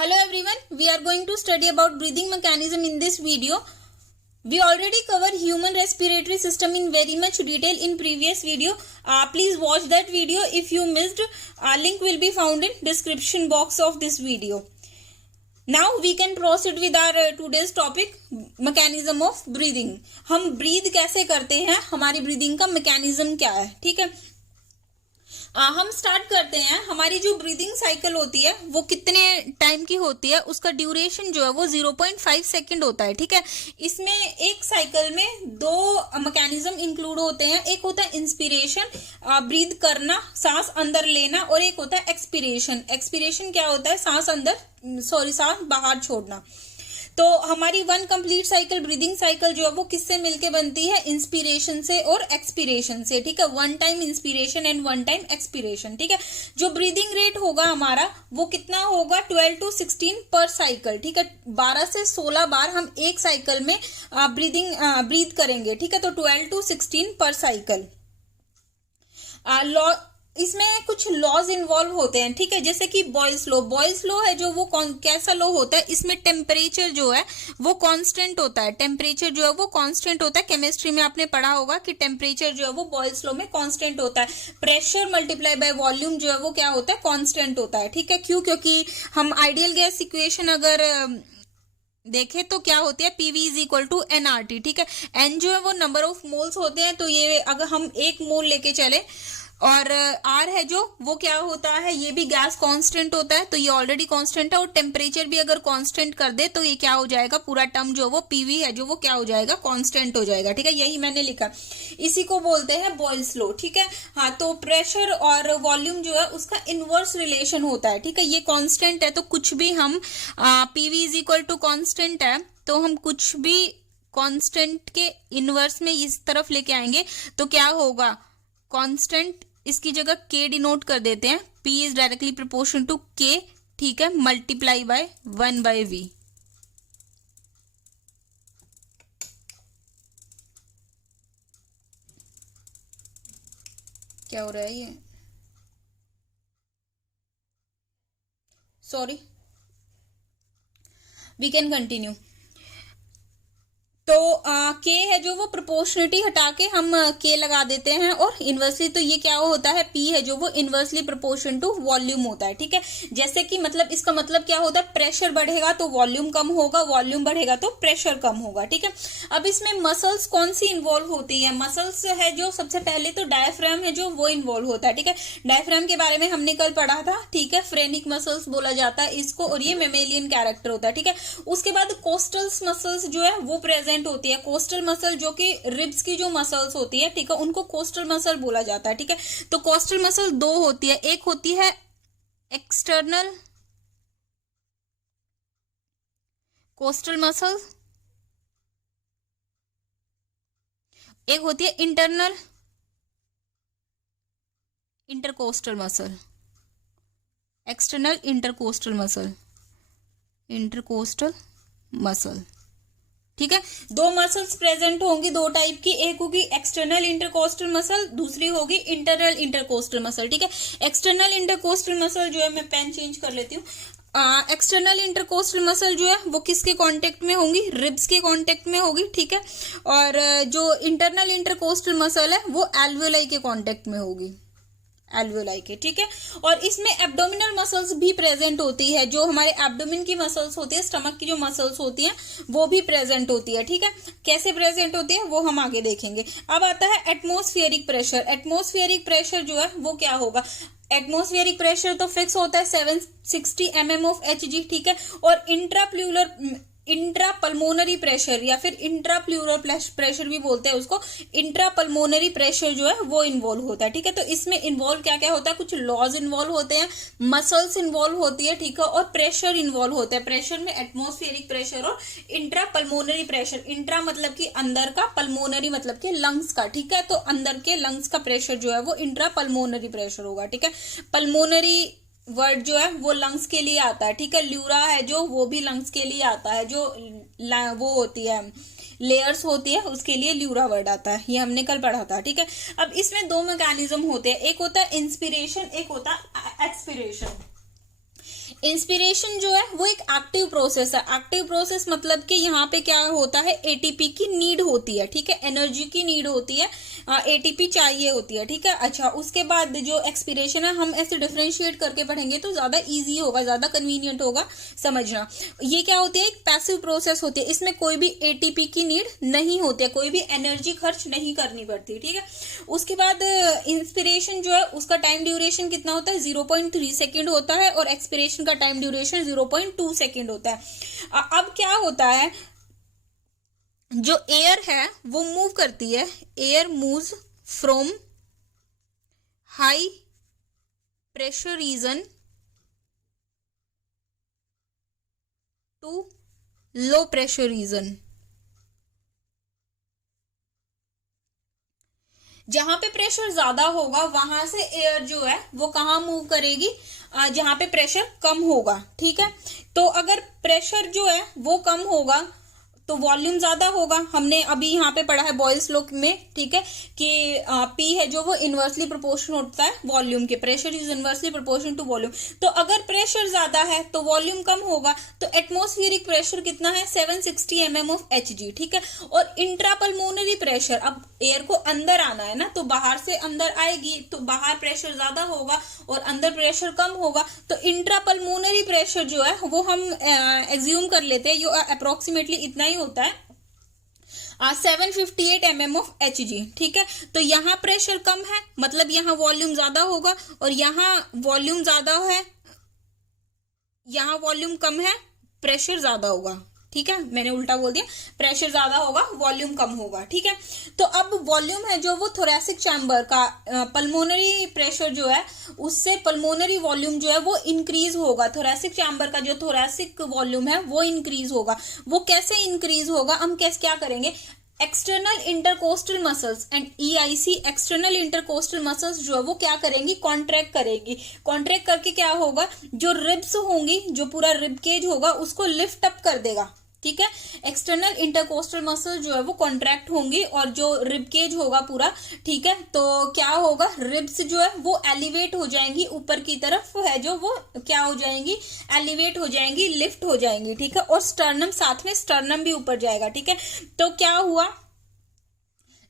Hello everyone, we are going to study about breathing mechanism in this video. We already covered human respiratory system in very much detail in previous video. Please watch that video if you missed. Link will be found in description box of this video. Now we can proceed with our today's topic, mechanism of breathing. हम breathe कैसे करते हैं, हमारी breathing का mechanism क्या है, ठीक है। हम स्टार्ट करते हैं। हमारी जो ब्रीदिंग साइकिल होती है वो कितने टाइम की होती है, उसका ड्यूरेशन जो है वो 0.5 सेकेंड होता है, ठीक है। इसमें एक साइकिल में दो मैकेनिज्म इंक्लूड होते हैं। एक होता है इंस्पिरेशन, ब्रीद करना, सांस अंदर लेना, और एक होता है एक्सपिरेशन। एक्सपिरेशन क्या होता है, सांस बाहर छोड़ना। तो हमारी one complete cycle, breathing cycle जो है वो किससे मिलके बनती है, इंस्पिरेशन से और एक्सपिरेशन से, ठीक है। One time inspiration and one time expiration, ठीक है। जो ब्रीदिंग रेट होगा हमारा वो कितना होगा, 12 to 16 पर साइकिल, ठीक है। 12 से 16 बार हम एक साइकिल में ब्रीद करेंगे, ठीक है। तो 12 to 16 पर साइकिल। इसमें कुछ लॉज इन्वॉल्व होते हैं, ठीक है। जैसे कि बॉयल्स लॉ है जो वो कैसा लॉ होता है, इसमें टेम्परेचर जो है वो कांस्टेंट होता है। टेम्परेचर जो है वो कांस्टेंट होता है। केमिस्ट्री में आपने पढ़ा होगा कि टेम्परेचर जो है वो बॉयल्स लॉ में कांस्टेंट होता है। प्रेशर मल्टीप्लाई बाय वॉल्यूम जो है वो क्या होता है, कांस्टेंट होता है, ठीक है। क्यों, क्योंकि हम आइडियल गैस इक्वेशन अगर देखें तो क्या होती है, PV is equal to NRT, ठीक है। एन जो है वो नंबर ऑफ मोल्स होते हैं, तो ये अगर हम एक मोल लेके चले, और आर है जो वो क्या होता है, ये भी गैस कांस्टेंट होता है, तो ये ऑलरेडी कांस्टेंट है। और टेम्परेचर भी अगर कांस्टेंट कर दे तो ये क्या हो जाएगा, पूरा टर्म जो वो पीवी है जो वो क्या हो जाएगा, कांस्टेंट हो जाएगा, ठीक है। यही मैंने लिखा, इसी को बोलते हैं बॉयल्स लॉ, ठीक है। हाँ, तो प्रेशर और वॉल्यूम जो है उसका इनवर्स रिलेशन होता है, ठीक है। ये कांस्टेंट है तो कुछ भी हम PV is equal to constant है, तो हम कुछ भी कांस्टेंट के इनवर्स में इस तरफ लेके आएंगे तो क्या होगा, कांस्टेंट इसकी जगह के डिनोट कर देते हैं। P is directly proportion to के, ठीक है, मल्टीप्लाई बाय 1/v। क्या हो रहा है ये, सॉरी, वी कैन कंटिन्यू। तो के है जो वो प्रोपोर्शनलिटी हटा के हम के लगा देते हैं, और इनवर्सली तो ये क्या होता है, पी है जो वो इनवर्सली प्रोपोर्शन टू वॉल्यूम होता है, ठीक है। जैसे कि मतलब इसका मतलब क्या होता है, प्रेशर बढ़ेगा तो वॉल्यूम कम होगा, वॉल्यूम बढ़ेगा तो प्रेशर कम होगा, ठीक है। अब इसमें मसल्स कौन सी इन्वॉल्व होती है, मसल्स है जो सबसे पहले तो डायफ्राम है जो वो इन्वॉल्व होता है, ठीक है। डायफ्राम के बारे में हमने कल पढ़ा था, ठीक है। फ्रेनिक मसल्स बोला जाता है इसको, और ये मेमेलियन कैरेक्टर होता है, ठीक है। उसके बाद कोस्टल मसल्स जो है वो प्रेजेंट होती है। कोस्टल मसल जो कि रिब्स की जो मसल्स होती है, ठीक है, उनको कोस्टल मसल बोला जाता है, ठीक है। तो कोस्टल मसल दो होती है, एक होती है एक्सटर्नल कोस्टल मसल, एक होती है internal intercostal muscle. External intercostal muscle, ठीक है। दो मसल्स प्रेजेंट होंगी, दो टाइप की, एक होगी एक्सटर्नल इंटरकोस्टल मसल, दूसरी होगी इंटरनल इंटरकोस्टल मसल, ठीक है। एक्सटर्नल इंटरकोस्टल मसल जो है, मैं पेन चेंज कर लेती हूँ। एक्सटर्नल इंटरकोस्टल मसल जो है वो किसके कांटेक्ट में होंगी, रिब्स के कांटेक्ट में होगी, ठीक है। और जो इंटरनल इंटरकोस्टल मसल है वो एल्वियोलाई के कांटेक्ट में होगी, एल्वियोलाई के, ठीक है। और इसमें एब्डोमिनल मसल्स भी प्रेजेंट होती है, जो हमारे एब्डोमिन की मसल्स होती है, स्टमक की जो मसल्स होती हैं वो भी प्रेजेंट होती है, ठीक है। कैसे प्रेजेंट होती है वो हम आगे देखेंगे। अब आता है एटमॉस्फेरिक प्रेशर। एटमॉस्फेरिक प्रेशर जो है वो क्या होगा, एटमॉस्फेरिक प्रेशर तो फिक्स होता है 760 mm ऑफ Hg, ठीक है। और इंट्रापल्मोनरी प्रेशर या फिर इंट्राप्लूरल प्रेशर भी बोलते हैं उसको, इंट्रापल्मोनरी प्रेशर जो है वो इन्वॉल्व होता है, ठीक है। तो इसमें इन्वॉल्व क्या क्या होता है, कुछ लॉज इन्वॉल्व होते हैं, मसल्स इन्वॉल्व होती है, ठीक है, और प्रेशर इन्वॉल्व होता है। प्रेशर में एटमॉस्फेरिक प्रेशर और इंट्रापल्मोनरी प्रेशर, इंट्रा मतलब कि अंदर का, पल्मोनरी मतलब कि लंग्स का, ठीक है। तो अंदर के लंग्स का प्रेशर जो है वो इंट्रापल्मोनरी प्रेशर होगा, ठीक है। पल्मोनरी वर्ड जो है वो लंग्स के लिए आता है, ठीक है। ल्यूरा है जो वो भी लंग्स के लिए आता है, जो वो होती है लेयर्स होती है उसके लिए ल्यूरा वर्ड आता है, ये हमने कल पढ़ा था, ठीक है। अब इसमें दो मैकेनिज्म होते हैं, एक होता है इंस्पिरेशन, एक होता है एक्सपिरेशन। इंस्पिरेशन जो है वो एक एक्टिव प्रोसेस है। एक्टिव प्रोसेस मतलब कि यहाँ पे क्या होता है, एटीपी की नीड होती है, ठीक है, एनर्जी की नीड होती है, एटीपी चाहिए होती है, ठीक है। अच्छा, उसके बाद जो एक्सपिरेशन है हम ऐसे डिफरेंशिएट करके पढ़ेंगे तो ज्यादा इजी होगा, ज्यादा कन्वीनियंट होगा समझना। ये क्या होती है, एक पैसिव प्रोसेस होती है, इसमें कोई भी एटीपी की नीड नहीं होती है, कोई भी एनर्जी खर्च नहीं करनी पड़ती, ठीक है। उसके बाद इंस्पिरेशन जो है उसका टाइम ड्यूरेशन कितना होता है, 0.3 सेकेंड होता है, और एक्सपिरेशन का टाइम ड्यूरेशन 0.2 सेकेंड होता है। अब क्या होता है, जो एयर है वो मूव करती है, air moves from high pressure region to low pressure region. जहां पे प्रेशर ज्यादा होगा वहां से एयर जो है वो कहाँ मूव करेगी, जहां पे प्रेशर कम होगा, ठीक है। तो अगर प्रेशर जो है वो कम होगा तो वॉल्यूम ज्यादा होगा। हमने अभी यहाँ पे पढ़ा है बॉयल्स लॉ में, ठीक है, कि पी है जो वो इनवर्सली प्रोपोर्शन होता है वॉल्यूम के, pressure is inversely proportion to volume. तो अगर प्रेशर ज्यादा है तो वॉल्यूम कम होगा, तो एटमॉस्फेरिक प्रेशर कितना है, 760 mm ऑफ Hg, ठीक है। और इंट्रापल्मोनरी प्रेशर, अब एयर को अंदर आना है ना, तो बाहर से अंदर आएगी तो बाहर प्रेशर ज्यादा होगा और अंदर प्रेशर कम होगा। तो इंट्रापल्मोनरी प्रेशर जो है वो हम एज्यूम कर लेते हैं, ये अप्रोक्सीमेटली इतना ही होता है, 758 mm ऑफ Hg, ठीक है। तो यहाँ प्रेशर कम है मतलब यहाँ वॉल्यूम ज्यादा होगा, और यहाँ वॉल्यूम ज्यादा है, यहाँ वॉल्यूम कम है, प्रेशर ज्यादा होगा, ठीक है। मैंने उल्टा बोल दिया, प्रेशर ज्यादा होगा वॉल्यूम कम होगा, ठीक है। तो अब वॉल्यूम है जो वो थोरेसिक चैम्बर का, पल्मोनरी प्रेशर जो है उससे पल्मोनरी वॉल्यूम जो है वो इंक्रीज होगा, थोरेसिक चैम्बर का जो थोरेसिक वॉल्यूम है वो इंक्रीज होगा। वो कैसे इंक्रीज होगा, हम क्या करेंगे, external intercostal muscles and EIC, external intercostal muscles जो है वो क्या करेंगी, कॉन्ट्रैक्ट करेगी। कॉन्ट्रैक्ट करके क्या होगा, जो रिब्स होंगी, जो पूरा रिब केज होगा उसको लिफ्ट अप कर देगा, ठीक है। एक्सटर्नल इंटरकोस्टल मसल जो है वो कॉन्ट्रैक्ट होंगी और जो रिब केज होगा पूरा, ठीक है, तो क्या होगा, रिब्स जो है वो एलिवेट हो जाएंगी, ऊपर की तरफ है जो वो क्या हो जाएंगी, एलिवेट हो जाएंगी, लिफ्ट हो जाएंगी, ठीक है। और स्टर्नम, साथ में स्टर्नम भी ऊपर जाएगा, ठीक है। तो क्या हुआ,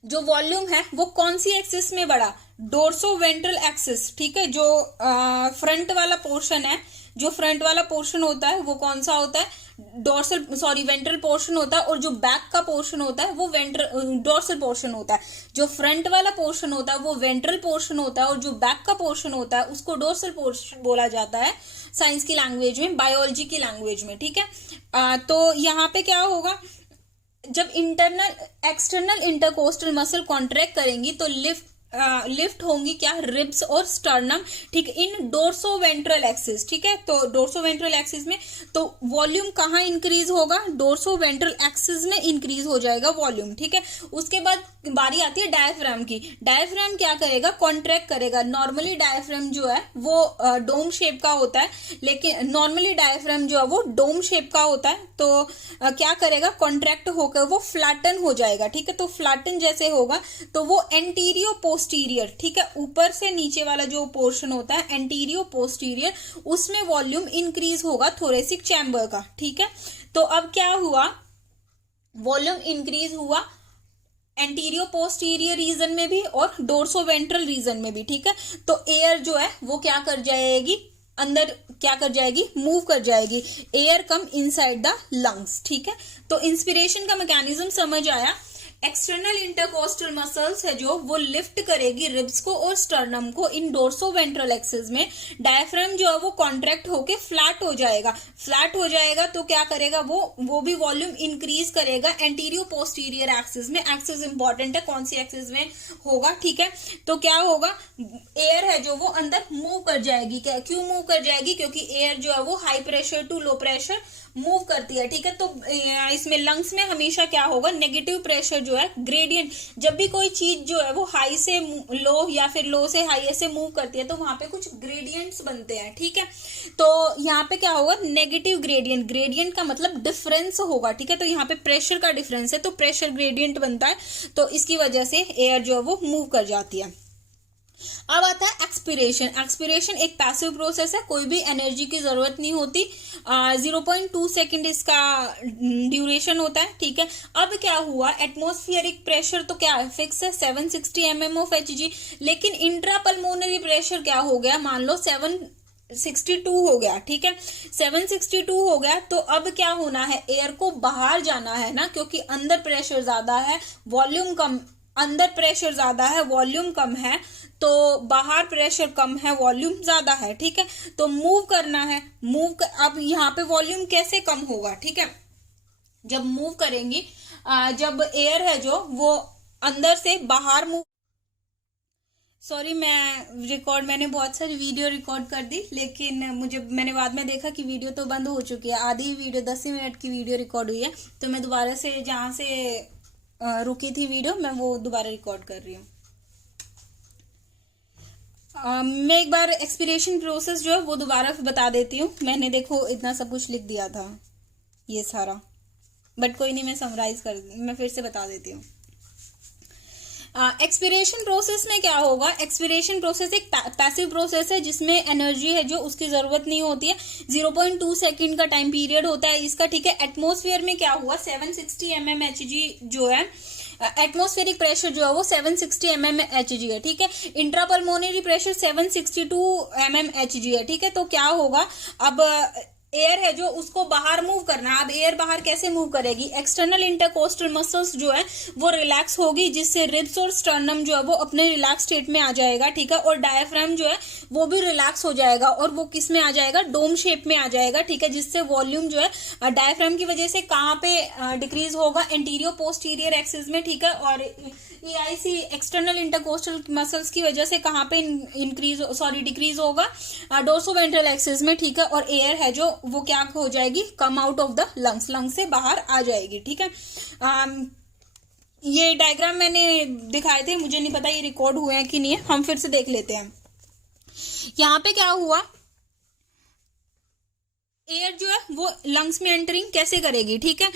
जो वॉल्यूम है वो कौन सी एक्सिस में बढ़ा, डोर्सोवेंट्रल एक्सिस, ठीक है। जो फ्रंट वाला पोर्शन है, जो फ्रंट वाला पोर्शन होता है वो कौन सा होता है, वेंट्रल पोर्शन होता है, और जो बैक का पोर्शन होता है वो डोर्सल पोर्शन होता है। जो फ्रंट वाला पोर्शन होता है वो वेंट्रल पोर्शन होता है, और जो बैक का पोर्शन होता है उसको डोर्सल पोर्शन बोला जाता है साइंस की लैंग्वेज में, बायोलॉजी की लैंग्वेज में, ठीक है। तो यहाँ पे क्या होगा, जब एक्सटर्नल इंटरकोस्टल मसल कॉन्ट्रैक्ट करेंगी तो लिफ्ट होंगी क्या, रिब्स और स्टर्नम, ठीक, इन डोर्सोवेंट्रल एक्सिस, ठीक है। तो डोर्सोवेंट्रल एक्सिस में तो वॉल्यूम कहाँ इंक्रीज होगा, डोर्सोवेंट्रल एक्सिस में इंक्रीज हो जाएगा वॉल्यूम, ठीक है। उसके बाद बारी आती है डायफ्राम की। डायफ्राम क्या करेगा, कॉन्ट्रैक्ट करेगा। नॉर्मली डायफ्राम जो है वो डोम शेप का होता है, लेकिन नॉर्मली डायफ्राम जो है वो डोम शेप का होता है, तो क्या करेगा, कॉन्ट्रैक्ट होकर वो फ्लैटन हो जाएगा, ठीक है। तो फ्लैटन जैसे होगा तो वो एंटीरियो पोस्टीरियर, ठीक है, ऊपर से नीचे वाला जो पोर्शन होता है एंटीरियो पोस्टीरियर, उसमें वॉल्यूम इंक्रीज होगा थोरेसिक चैम्बर का, ठीक है। तो अब क्या हुआ, वॉल्यूम इंक्रीज हुआ एंटीरियो पोस्टीरियर रीजन में भी और डोर्सोवेंट्रल रीजन में भी, ठीक है। तो एयर जो है वो क्या कर जाएगी, अंदर क्या कर जाएगी, मूव कर जाएगी, air come inside the lungs, ठीक है। तो इंस्पिरेशन का मैकेनिज्म समझ आया। एक्सटर्नल इंटरकोस्टल मसल्स है जो वो लिफ्ट करेगी रिब्स को और स्टर्नम को इन डोर्सोवेंट्रल एक्सिस में। डायफ्राम जो है वो कॉन्ट्रैक्ट होके फ्लैट हो जाएगा, फ्लैट हो जाएगा तो क्या करेगा, वो भी वॉल्यूम इंक्रीज करेगा एंटीरियो पोस्टीरियर एक्सिस में। एक्सिस इंपॉर्टेंट है, कौन सी एक्सिस में होगा, ठीक है। तो क्या होगा, एयर है जो वो अंदर मूव कर जाएगी। क्यों मूव कर जाएगी, क्योंकि एयर जो है वो high pressure to low pressure move करती है, ठीक है। तो इसमें लंग्स में हमेशा क्या होगा, नेगेटिव प्रेशर जो है, ग्रेडियंट, जब भी कोई चीज जो है वो हाई से लो या फिर लो से हाई ऐसे मूव करती है तो वहां पे कुछ ग्रेडियंट्स बनते हैं, ठीक है। तो यहाँ पे क्या होगा, नेगेटिव ग्रेडियंट, ग्रेडियंट का मतलब डिफरेंस होगा, ठीक है। तो यहाँ पे प्रेशर का डिफरेंस है तो प्रेशर ग्रेडियंट बनता है, तो इसकी वजह से एयर जो है वो मूव कर जाती है। अब आता है एक्सपिरेशन। एक्सपिरेशन एक पैसिव प्रोसेस है, कोई भी एनर्जी की जरूरत नहीं होती। 0.2 सेकेंड इसका ड्यूरेशन होता है, ठीक है। अब क्या हुआ, एटमॉस्फेरिक प्रेशर तो क्या है, फिक्स है 760 mm ऑफ Hg, लेकिन इंट्रापल्मोनरी प्रेशर क्या हो गया, मान लो 762 हो गया, ठीक है। 762 हो गया तो अब क्या होना है, एयर को बाहर जाना है ना, क्योंकि अंदर प्रेशर ज्यादा है वॉल्यूम कम, अंदर प्रेशर ज्यादा है वॉल्यूम कम है, तो बाहर प्रेशर कम है वॉल्यूम ज्यादा है, ठीक है। तो मूव करना है, अब यहाँ पे वॉल्यूम कैसे कम होगा, ठीक है। जब मूव करेंगी, जब एयर है जो वो अंदर से बाहर मूव, सॉरी मैंने बहुत सारी वीडियो रिकॉर्ड कर दी, लेकिन मैंने बाद में देखा कि वीडियो तो बंद हो चुकी है, आधी वीडियो 10 मिनट की वीडियो रिकॉर्ड हुई है, तो मैं दोबारा से जहां से रुकी थी वीडियो, मैं वो दोबारा रिकॉर्ड कर रही हूँ। मैं एक बार एक्सपीरिएशन प्रोसेस जो है वो दोबारा बता देती हूँ। मैंने देखो इतना सब कुछ लिख दिया था ये सारा, बट कोई नहीं, मैं फिर से बता देती हूँ। एक्सपीरेशन प्रोसेस में क्या होगा, एक्सपीरेशन प्रोसेस एक पैसिव प्रोसेस है जिसमें एनर्जी है जो उसकी जरूरत नहीं होती है। 0.2 सेकंड का टाइम पीरियड होता है इसका, ठीक है। एटमॉस्फेयर में क्या हुआ, 760 mm Hg जो है, एटमॉस्फेरिक प्रेशर जो है वो 760 mm Hg है, ठीक है। इंट्रापल्मोनरी प्रेशर 762 mm Hg है, ठीक है। तो क्या होगा, अब एयर है जो उसको बाहर मूव करना है। अब एयर बाहर कैसे मूव करेगी, एक्सटर्नल इंटरकोस्टल मसल्स जो है वो रिलैक्स होगी, जिससे रिब्स और स्टर्नम जो है वो अपने रिलैक्स स्टेट में आ जाएगा, ठीक है। और डायफ्राम जो है वो भी रिलैक्स हो जाएगा, और वो किस में आ जाएगा, डोम शेप में आ जाएगा, ठीक है। जिससे वॉल्यूम जो है डायफ्राम की वजह से कहाँ पे डिक्रीज होगा, एंटीरियर पोस्टीरियर एक्सिस में, ठीक है। और EIC एक्सटर्नल इंटरकोस्टल मसल्स की वजह से कहाँ पे डिक्रीज होगा, डोर्सोवेंट्रल एक्सिस में, ठीक है। और एयर है जो वो क्या हो जाएगी, come out of the lungs से बाहर आ जाएगी, ठीक है। ये डायग्राम मैंने दिखाए थे, मुझे नहीं पता ये रिकॉर्ड हुए हैं कि नहीं है, हम फिर से देख लेते हैं। यहाँ पे क्या हुआ, एयर जो है वो लंग्स में एंटरिंग कैसे करेगी, ठीक है।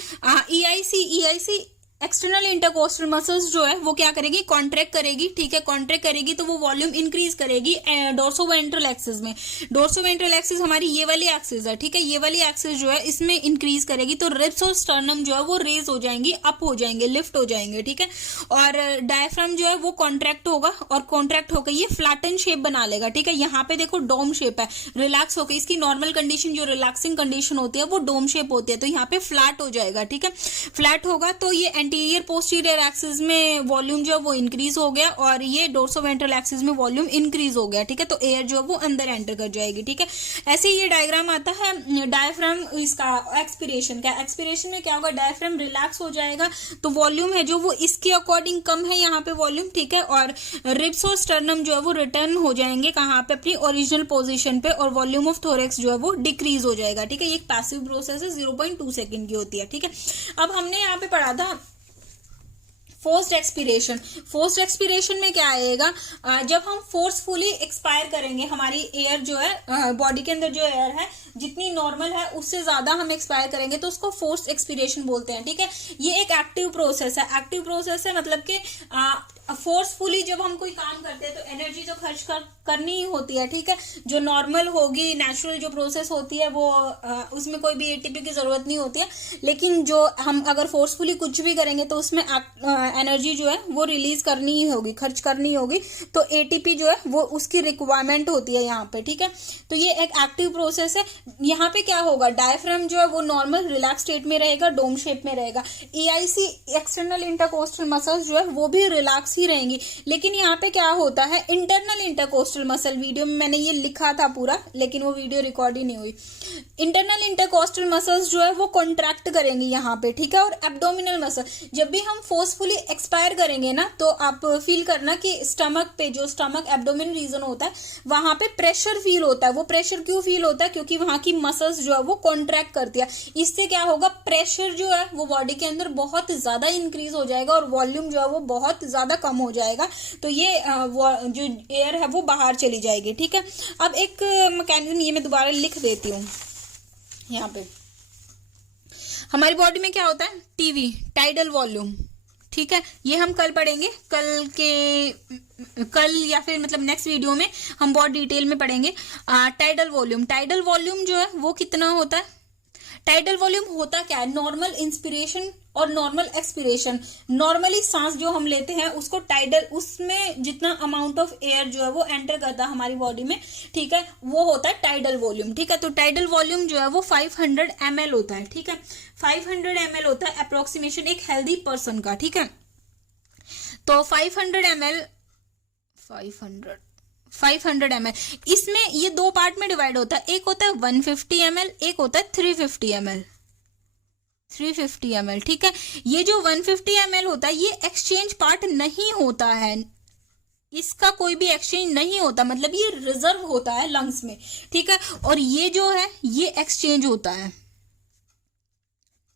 EIC एक्सटर्नल इंटरकोस्टल मसल्स जो है वो क्या करेगी, कॉन्ट्रैक्ट करेगी, ठीक है। कॉन्ट्रैक्ट करेगी तो वो वॉल्यूम इंक्रीज करेगी डोर्सोवेंट्रल एक्सिस में। डोर्सोवेंट्रल एक्सिस हमारी ये वाली एक्सिस है, ठीक है। ये वाली एक्सिस जो है इसमें इंक्रीज करेगी, तो रिब्स और स्टर्नम जो है वो रेज हो जाएंगी, अप हो जाएंगे, लिफ्ट हो जाएंगे, ठीक है। और डायफ्राम जो है वो कॉन्ट्रैक्ट होगा, और कॉन्ट्रैक्ट होकर ये फ्लैटन शेप बना लेगा, ठीक है। यहाँ पे देखो डोम शेप है, रिलैक्स होकर इसकी नॉर्मल कंडीशन जो रिलैक्सिंग कंडीशन होती है वो डोम शेप होती है, तो यहाँ पे फ्लैट हो जाएगा, ठीक है। फ्लैट होगा तो ये एंटीरियर पोस्टीरियर एक्सिस में वॉल्यूम जो है वो इंक्रीज हो गया, और ये डोर्सोवेंट्रल एक्सिस में वॉल्यूम इंक्रीज हो गया, ठीक है। तो एयर जो है वो अंदर एंटर कर जाएगी, ठीक है। ऐसे ये डायग्राम आता है डायफ्राम इसका एक्सपीरेशन का। एक्सपीरेशन में क्या होगा, डायफ्राम रिलैक्स हो जाएगा, तो वॉल्यूम है जो वो इसके अकॉर्डिंग कम है यहाँ पे वॉल्यूम, ठीक है। और रिब्स और स्टर्नम जो है वो रिटर्न हो जाएंगे कहाँ पे, अपनी ओरिजिनल पोजिशन पे, और वॉल्यूम ऑफ थोरेक्स जो है वो डिक्रीज हो जाएगा, ठीक है। ये एक पैसिव प्रोसेस है, 0.2 सेकेंड की होती है, ठीक है। अब हमने यहाँ पे पढ़ा था फोर्स्ड एक्सपीरेशन। फोर्स्ड एक्सपीरेशन में क्या आएगा, जब हम फोर्सफुली एक्सपायर करेंगे, हमारी एयर जो है बॉडी के अंदर जो एयर है जितनी नॉर्मल है उससे ज्यादा हम एक्सपायर करेंगे तो उसको फोर्स्ड एक्सपीरेशन बोलते हैं, ठीक है। ये एक एक्टिव प्रोसेस है। एक्टिव प्रोसेस है मतलब कि फोर्सफुली जब हम कोई काम करते हैं तो एनर्जी तो खर्च करनी ही होती है, ठीक है। जो नॉर्मल होगी, नेचुरल जो प्रोसेस होती है वो उसमें कोई भी एटीपी की जरूरत नहीं होती है, लेकिन जो हम अगर फोर्सफुली कुछ भी करेंगे तो उसमें एनर्जी जो है वो रिलीज करनी ही होगी, खर्च करनी होगी, तो एटीपी जो है वो उसकी रिक्वायरमेंट होती है यहाँ पे, ठीक है। तो ये एक एक्टिव प्रोसेस है। यहाँ पे क्या होगा, डायफ्राम जो है वो नॉर्मल रिलैक्स स्टेट में रहेगा, डोम शेप में रहेगा। EIC एक्सटर्नल इंटरकोस्टल मसल्स जो है वो भी रिलैक्स ही रहेंगी, लेकिन यहाँ पे क्या होता है, इंटरनल इंटरकोस्टल मसल, वीडियो में मैंने ये लिखा था पूरा, लेकिन वो वीडियो रिकॉर्ड ही नहीं हुई। इंटरनल इंटरकोस्टल मसल्स जो है वो कॉन्ट्रैक्ट करेंगी यहाँ पे, ठीक है। और एब्डोमिनल मसल, जब भी हम फोर्सफुली एक्सपायर करेंगे ना तो आप फील करना कि स्टमक पे, जो स्टमक एब्डोमिन रीजन होता है वहां पे प्रेशर फील होता है। वो प्रेशर क्यों फील होता है, क्योंकि वहां की मसल्स जो है वो कॉन्ट्रैक्ट करती है। इससे क्या होगा, प्रेशर जो है वो बॉडी के अंदर बहुत ज्यादा इंक्रीज हो जाएगा, और वॉल्यूम जो है वो बहुत ज्यादा कम हो जाएगा, तो ये जो एयर है वो बाहर चली जाएगी, ठीक है। अब एक मैकेनिज्म ये मैं दोबारा लिख देती हूँ यहाँ पे। हमारी बॉडी में क्या होता है, टीवी, टाइडल वॉल्यूम, ठीक है, ये हम कल पढ़ेंगे, कल या फिर मतलब नेक्स्ट वीडियो में हम बहुत डिटेल में पढ़ेंगे। टाइडल वॉल्यूम जो है वो कितना होता है? टाइडल वॉल्यूम होता क्या है? नॉर्मल इंस्पिरेशन और नॉर्मल एक्सपिरेशन। नॉर्मली सांस जो हम लेते हैं उसको टाइडल, उसमें जितना अमाउंट ऑफ एयर जो है वो एंटर करता है हमारी बॉडी में, ठीक है, वो होता है टाइडल वॉल्यूम। ठीक है, तो टाइडल वॉल्यूम जो है वो 500 ml होता है। ठीक है, 500 ml होता है अप्रोक्सीमेशन एक हेल्दी पर्सन का। ठीक है, तो 500 ml, इसमें ये दो पार्ट में डिवाइड होता है। एक होता है 150 ml, एक होता है 350 ml। ठीक है, ये जो 150 ml होता है ये एक्सचेंज पार्ट नहीं होता है, इसका कोई भी एक्सचेंज नहीं होता, मतलब ये रिजर्व होता है लंग्स में। ठीक है, और ये जो है ये एक्सचेंज होता है।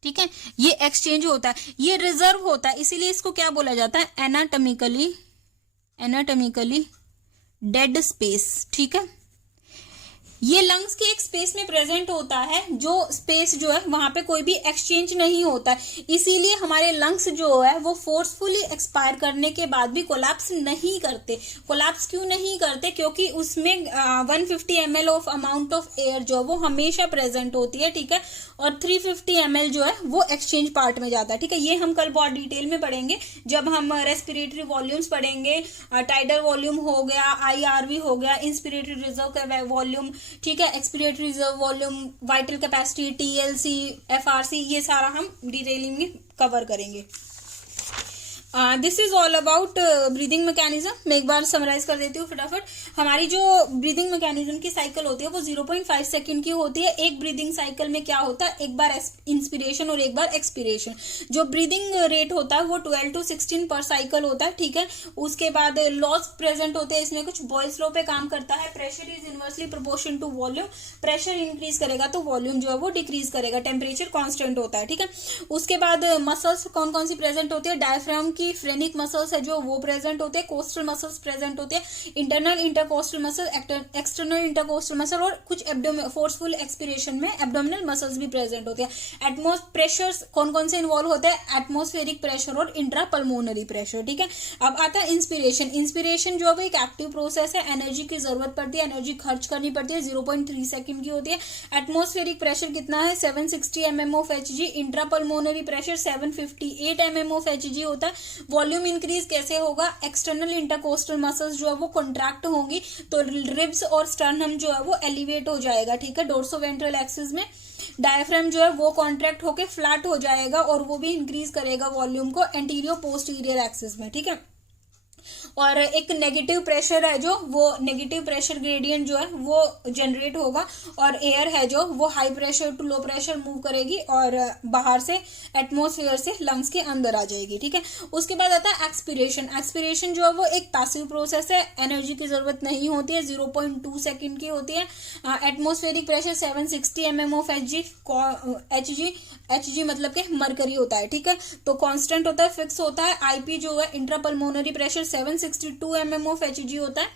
ठीक है, ये एक्सचेंज होता है, ये रिजर्व होता है, इसीलिए इसको क्या बोला जाता है? Anatomically dead space. ठीक है, ये लंग्स के एक स्पेस में प्रेजेंट होता है, जो स्पेस जो है वहां पे कोई भी एक्सचेंज नहीं होता है, इसीलिए हमारे लंग्स जो है वो फोर्सफुली एक्सपायर करने के बाद भी कोलैप्स नहीं करते। कोलैप्स क्यों नहीं करते? क्योंकि उसमें 150 ml of amount of air जो है वो हमेशा प्रेजेंट होती है। ठीक है, और 350 ml जो है वो एक्सचेंज पार्ट में जाता है। ठीक है, ये हम कल बहुत डिटेल में पढ़ेंगे जब हम रेस्पिरेटरी वॉल्यूम्स पढ़ेंगे। टाइडल वॉल्यूम हो गया, IRV हो गया, इंस्पिरेटरी रिजर्व का वॉल्यूम, ठीक है, expiratory reserve volume, vital capacity, TLC, FRC, ये सारा हम डिटेलिंग में कवर करेंगे। This is all about breathing mechanism. मैं एक बार समराइज कर देती हूँ फटाफट। हमारी जो ब्रीदिंग मैकेनिज्म की साइकिल होती है वो 0.5 सेकंड की होती है। एक ब्रीदिंग साइकिल में क्या होता है? एक बार इंस्पिरेशन और एक बार एक्सपिरेशन। जो ब्रीदिंग रेट होता है वो 12 to 16 पर साइकिल होता है। ठीक है, उसके बाद लॉस प्रेजेंट होते हैं इसमें कुछ। बॉयल्स लॉ पे काम करता है, pressure is inversely proportion to volume. Pressure increase करेगा तो वॉल्यूम जो है वो डिक्रीज करेगा, टेम्परेचर कॉन्स्टेंट होता है। ठीक है, उसके बाद मसल्स कौन कौन सी प्रेजेंट होती है? डायफ्राम की फ्रेनिक मसल्स है जो वो प्रेजेंट होते हैं, कोस्टल मसल्स प्रेजेंट होते हैं, internal intercostal muscle, external intercostal muscle, और कुछ फोर्सफुल एक्सपिरेशन में एब्डोमिनल मसल्स भी प्रेजेंट होते हैं। प्रेशर्स कौन कौन से इन्वॉल्व होते हैं? एटमॉस्फेरिक प्रेशर और इंट्रापल्मोनरी प्रेशर। ठीक है, अब आता है इंस्पिरेशन। इंस्पिरेशन जो है एक एक्टिव प्रोसेस है, एनर्जी की जरूरत पड़ती है, एनर्जी खर्च करनी पड़ती है, 0.3 सेकंड की होती है। एटमॉस्फेरिक प्रेशर कितना है? 760 mm of Hg। Intrapulmonary pressure 758 mm of Hg होता है। वॉल्यूम इंक्रीज कैसे होगा? एक्सटर्नल इंटरकोस्टल मसल्स जो है वो कॉन्ट्रैक्ट होंगी तो रिब्स और स्टर्नम जो है वो एलिवेट हो जाएगा। ठीक है, डोर्सोवेंट्रल एक्सिस में डायफ्राम जो है वो कॉन्ट्रैक्ट होके फ्लैट हो जाएगा और वो भी इंक्रीज करेगा वॉल्यूम को एंटीरियर पोस्टीरियर एक्सिस में। ठीक है, और एक नेगेटिव प्रेशर है जो वो नेगेटिव प्रेशर ग्रेडियंट जो है वो जनरेट होगा, और एयर है जो वो high pressure to low pressure move करेगी और बाहर से एटमॉस्फेयर से लंग्स के अंदर आ जाएगी। ठीक है, उसके बाद आता है एक्सपिरेशन। एक्सपिरेशन जो है वो एक पैसिव प्रोसेस है, एनर्जी की जरूरत नहीं होती है, 0.2 सेकंड की होती है। Atmospheric pressure 760 mm of Hg मतलब के मरकरी होता है। ठीक है, तो कांस्टेंट होता है, फिक्स होता है। IP जो है intrapulmonary pressure 762 mm of Hg होता है।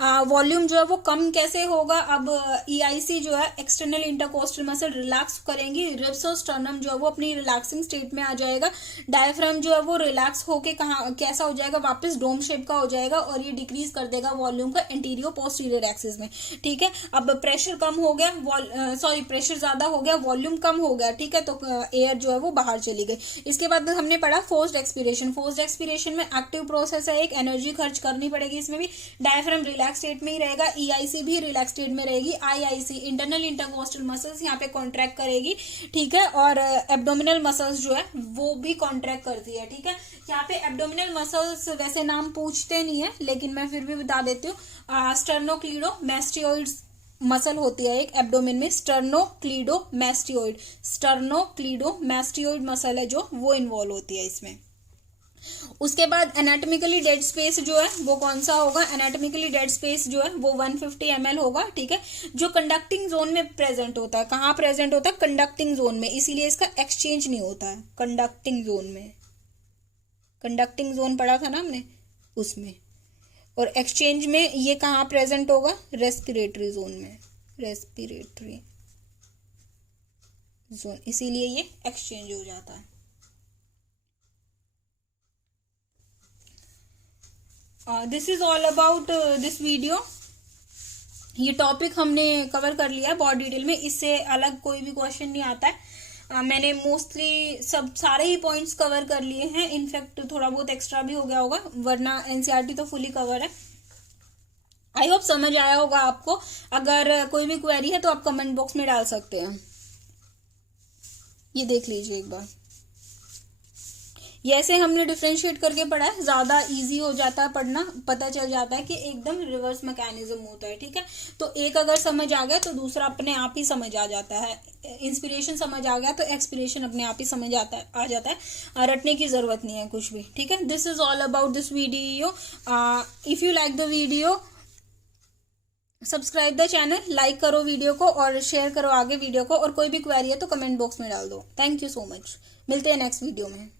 वॉल्यूम जो है वो कम कैसे होगा? अब EIC जो है एक्सटर्नल इंटरकोस्टल मसल रिलैक्स करेंगी, रिब्स और स्टर्नम जो है वो अपनी रिलैक्सिंग स्टेट में आ जाएगा। डायफ्राम जो है वो रिलैक्स होके कहाँ कैसा हो जाएगा? वापस डोम शेप का हो जाएगा और ये डिक्रीज कर देगा वॉल्यूम का एंटीरियर पोस्टीरियर एक्सिस में। ठीक है, अब प्रेशर कम हो गया, प्रेशर ज्यादा हो गया, वॉल्यूम कम हो गया। ठीक है, तो एयर जो है वो बाहर चली गई। इसके बाद हमने पढ़ा फोर्स्ड एक्सपिरेशन। फोर्स्ड एक्सपिरेशन में एक्टिव प्रोसेस है, एक एनर्जी खर्च करनी पड़ेगी इसमें भी। डायफ्राम रिलैक्स स्टेट में ही रहेगा, EIC भी रिलैक्स स्टेट में रहेगी। IIC इंटरनल इंटरकोस्टल मसल्स यहाँ पे कॉन्ट्रैक्ट करेगी। ठीक है, और एब्डोमिनल मसल्स जो है वो भी कॉन्ट्रैक्ट करती है। ठीक है, यहाँ पे एब्डोमिनल मसल्स वैसे नाम पूछते नहीं है लेकिन मैं फिर भी बता देती हूँ। स्टर्नोक्लीडोमैस्टियोइड मसल होती है एक एब्डोमेन में, स्टर्नोक्लीडोमैस्टियोइड मसल है जो वो इन्वॉल्व होती है इसमें। उसके बाद एनाटॉमिकली डेड स्पेस जो है वो कौन सा होगा? एनाटॉमिकली डेड स्पेस जो है वो 150 ml होगा। ठीक है, जो कंडक्टिंग जोन में प्रेजेंट होता है। कहाँ प्रेजेंट होता है? कंडक्टिंग जोन में, इसीलिए इसका एक्सचेंज नहीं होता है। कंडक्टिंग जोन में, कंडक्टिंग जोन पढ़ा था ना हमने उसमें। और एक्सचेंज में ये कहाँ प्रेजेंट होगा? रेस्पिरेटरी जोन में, रेस्पिरेटरी जोन, इसीलिए ये एक्सचेंज हो जाता है। This is all about this video. ये टॉपिक हमने कवर कर लिया बहुत डिटेल में, इससे अलग कोई भी क्वेश्चन नहीं आता है। मैंने मोस्टली सारे ही पॉइंट्स कवर कर लिए हैं, इनफैक्ट थोड़ा बहुत एक्स्ट्रा भी हो गया होगा, वरना एनसीईआरटी तो फुली कवर है। आई होप समझ आया होगा आपको। अगर कोई भी क्वेरी है तो आप कमेंट बॉक्स में डाल सकते हैं। ये देख लीजिए एक बार, ये ऐसे हमने डिफरेंशिएट करके पढ़ा है, ज्यादा इजी हो जाता है पढ़ना, पता चल जाता है कि एकदम रिवर्स मैकेनिज्म होता है। ठीक है, तो एक अगर समझ आ गया तो दूसरा अपने आप ही समझ आ जाता है। इंस्पिरेशन समझ आ गया तो एक्सपिरेशन अपने आप ही समझ आ जाता है, रटने की जरूरत नहीं है कुछ भी। ठीक है, this is all about this video. If you like the video, subscribe the channel, like करो वीडियो को और शेयर करो आगे वीडियो को, और कोई भी क्वेरी है तो कमेंट बॉक्स में डाल दो। थैंक यू सो मच, मिलते हैं नेक्स्ट वीडियो में।